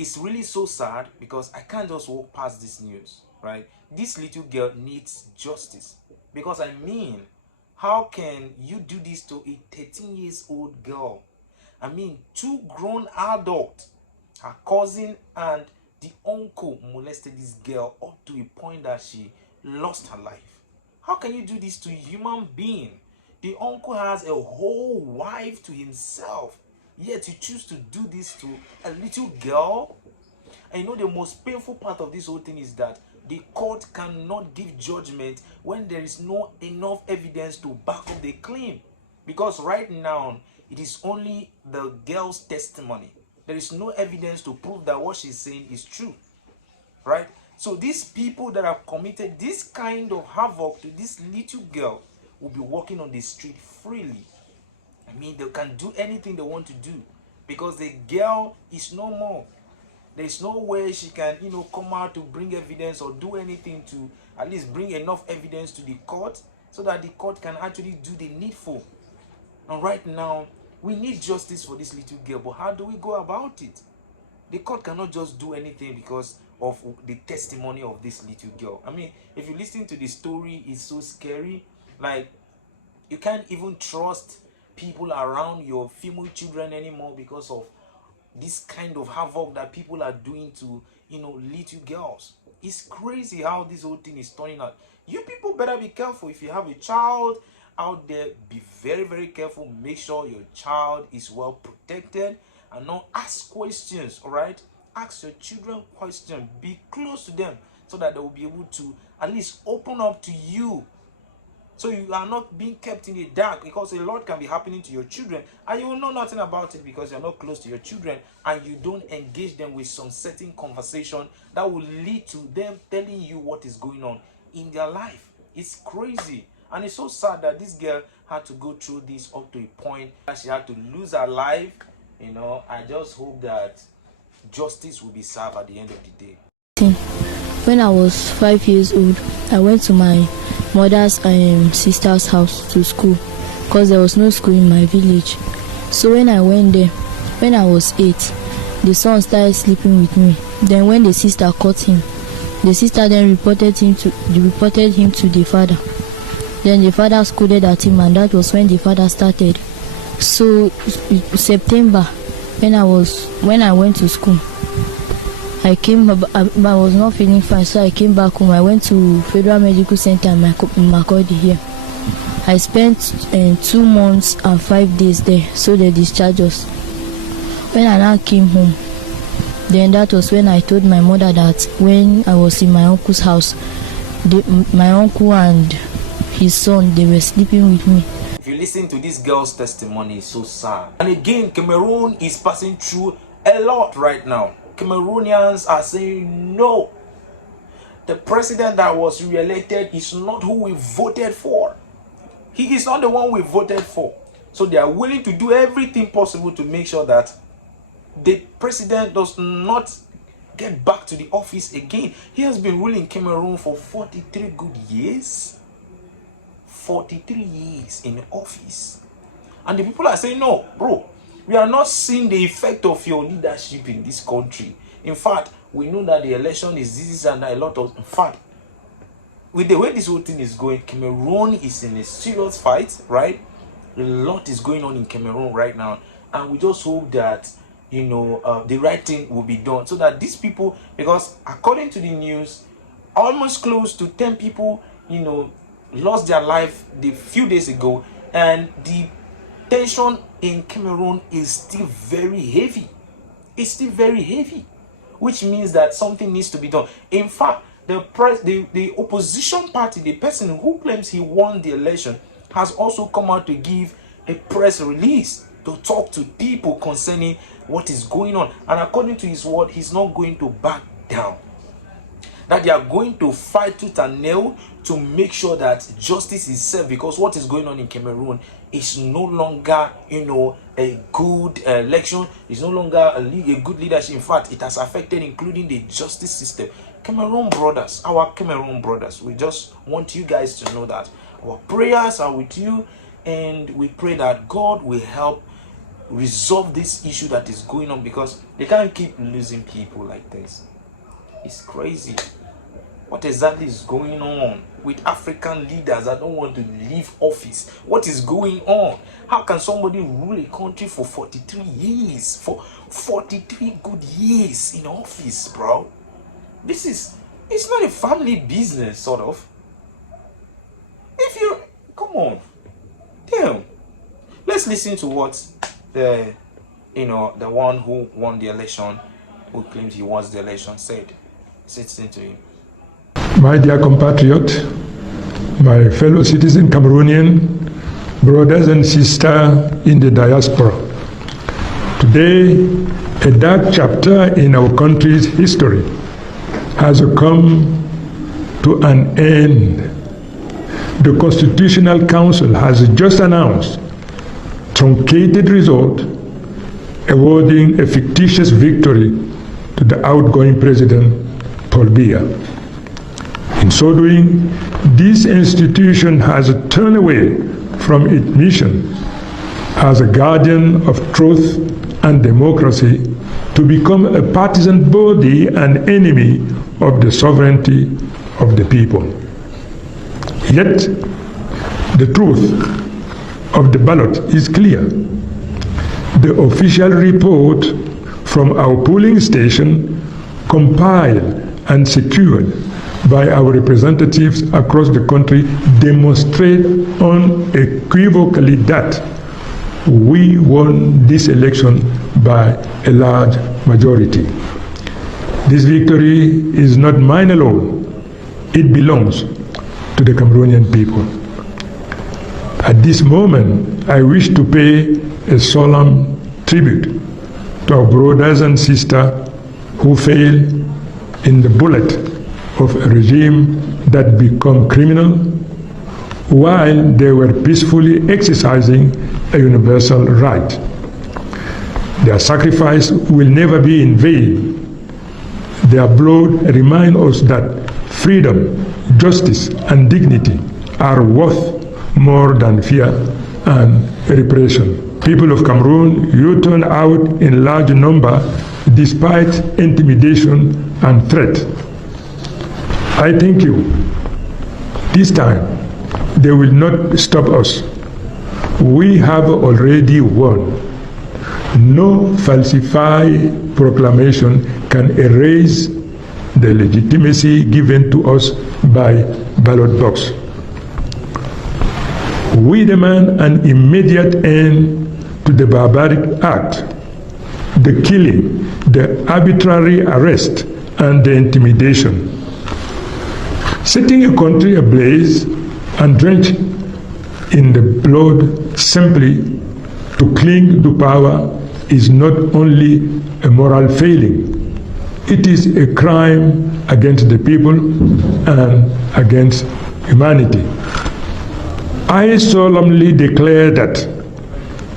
it's really so sad because I can't just walk past this news, right? This little girl needs justice. Because I mean, how can you do this to a 13 years old girl? I mean, two grown adults, her cousin and the uncle, molested this girl up to a point that she lost her life. How can you do this to a human being? The uncle has a whole wife to himself, yet you choose to do this to a little girl. And you know, the most painful part of this whole thing is that the court cannot give judgment when there is no enough evidence to back up the claim. Because right now, it is only the girl's testimony. There is no evidence to prove that what she's saying is true. Right? So these people that have committed this kind of havoc to this little girl will be walking on the street freely. I mean, they can do anything they want to do because the girl is no more. There's no way she can, come out to bring evidence or do anything to at least bring enough evidence to the court so that the court can actually do the needful. And right now, we need justice for this little girl, but how do we go about it? The court cannot just do anything because of the testimony of this little girl. I mean, if you listen to the story, it's so scary. Like, you can't even trust people around your female children anymore because of this kind of havoc that people are doing to, little girls. It's crazy how this whole thing is turning out. You people better be careful. If you have a child out there, be very, very careful. Make sure your child is well protected and not ask questions, all right? Ask your children questions. Be close to them so that they will be able to at least open up to you. So you are not being kept in the dark, because a lot can be happening to your children and you will know nothing about it because you're not close to your children and you don't engage them with some certain conversation that will lead to them telling you what is going on in their life. It's crazy. And it's so sad that this girl had to go through this up to a point that she had to lose her life. I just hope that justice will be served at the end of the day. When I was 5 years old, I went to my mother's sister's house to school because there was no school in my village. So when I went there, when I was 8, the son started sleeping with me. Then when the sister caught him, the sister then reported him to the father. Then the father scolded at him, and that was when the father started. So September, when I went to school, I was not feeling fine, so I came back home. I went to Federal Medical Center in Makurdi here. I spent 2 months and 5 days there, so they discharged us. When I now came home, then that was when I told my mother that when I was in my uncle's house, my uncle and his son, they were sleeping with me. If you listen to this girl's testimony, it's so sad. And again, Cameroon is passing through a lot right now. Cameroonians are saying no. The president that was re-elected is not who we voted for. He is not the one we voted for. So they are willing to do everything possible to make sure that the president does not get back to the office again. He has been ruling Cameroon for 43 good years. 43 years in office. And the people are saying, no, bro, we are not seeing the effect of your leadership in this country. In fact, we know that the election is this and that, a lot of... In fact, with the way this whole thing is going, Cameroon is in a serious fight, right? A lot is going on in Cameroon right now. And we just hope that, the right thing will be done so that these people... Because according to the news, almost close to 10 people, lost their life a few days ago. And the tension in Cameroon is still very heavy. It's still very heavy, which means that something needs to be done. In fact, the opposition party, the person who claims he won the election, has also come out to give a press release to talk to people concerning what is going on. And according to his word, he's not going to back down. That they are going to fight tooth and nail to make sure that justice is served, because what is going on in Cameroon is no longer, a good election. It's no longer a good leadership. In fact, it has affected including the justice system. Cameroon brothers, our Cameroon brothers, we just want you guys to know that our prayers are with you, and we pray that God will help resolve this issue that is going on, because they can't keep losing people like this. It's crazy. What exactly is going on with African leaders that don't want to leave office? What is going on? How can somebody rule a country for 43 years? For 43 good years in office, bro? It's not a family business, sort of. Come on. Damn. Let's listen to what the one who won the election, who claims he won the election, said. Listen to him. My dear compatriot, my fellow citizen Cameroonian, brothers and sisters in the diaspora. Today, a dark chapter in our country's history has come to an end. The Constitutional Council has just announced truncated result, awarding a fictitious victory to the outgoing President Paul Biya. In so doing, this institution has turned away from its mission as a guardian of truth and democracy to become a partisan body and enemy of the sovereignty of the people. Yet, the truth of the ballot is clear. The official report from our polling station, compiled and secured by our representatives across the country, demonstrate unequivocally that we won this election by a large majority. This victory is not mine alone. It belongs to the Cameroonian people. At this moment, I wish to pay a solemn tribute to our brothers and sisters who fell in the bullet of a regime that became criminal while they were peacefully exercising a universal right. Their sacrifice will never be in vain. Their blood reminds us that freedom, justice, and dignity are worth more than fear and repression. People of Cameroon, you turned out in large number despite intimidation and threat. I thank you. This time, they will not stop us. We have already won. No falsified proclamation can erase the legitimacy given to us by ballot box. We demand an immediate end to the barbaric act, the killing, the arbitrary arrest, and the intimidation. Setting a country ablaze and drenched in the blood simply to cling to power is not only a moral failing, it is a crime against the people and against humanity. I solemnly declare that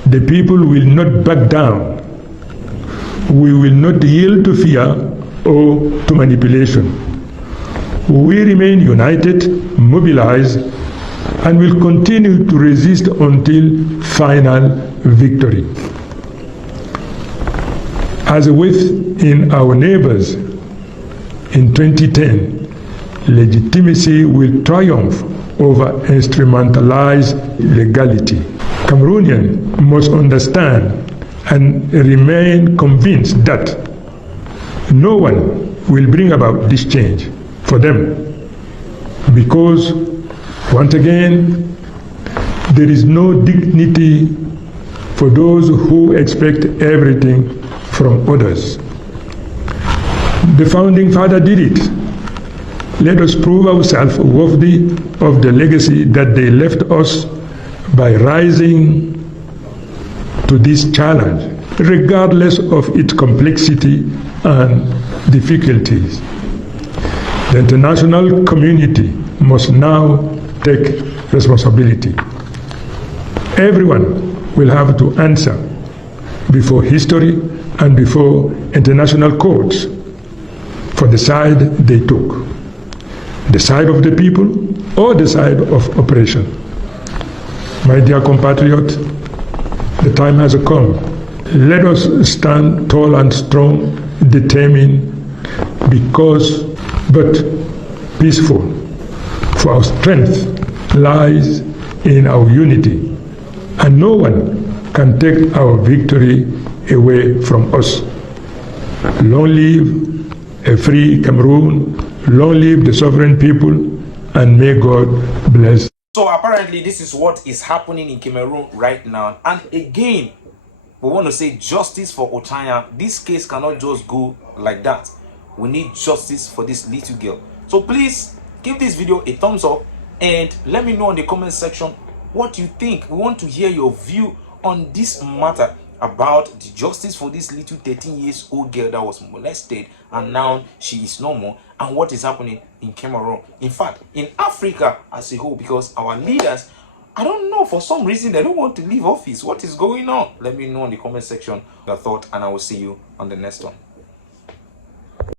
the people will not back down. We will not yield to fear or to manipulation. We remain united, mobilized, and will continue to resist until final victory. As with in our neighbors in 2010, legitimacy will triumph over instrumentalized legality. Cameroonians must understand and remain convinced that no one will bring about this change for them, because once again, there is no dignity for those who expect everything from others. The founding father did it. Let us prove ourselves worthy of the legacy that they left us by rising to this challenge, regardless of its complexity and difficulties. The international community must now take responsibility. Everyone will have to answer before history and before international courts for the side they took, the side of the people or the side of oppression. My dear compatriot, the time has come Let us stand tall and strong, determined, but peaceful. For our strength lies in our unity, and no one can take our victory away from us. Long live a free Cameroon, long live the sovereign people, and may God bless. So apparently this is what is happening in Cameroon right now. And again, we want to say justice for Ochanya. This case cannot just go like that. We need justice for this little girl. So please give this video a thumbs up and let me know in the comment section what you think. We want to hear your view on this matter about the justice for this little 13 years old girl that was molested and now she is no more, and what is happening in Cameroon, in fact in Africa as a whole, because our leaders, I don't know, for some reason they don't want to leave office. What is going on? Let me know in the comment section your thought, and I will see you on the next one.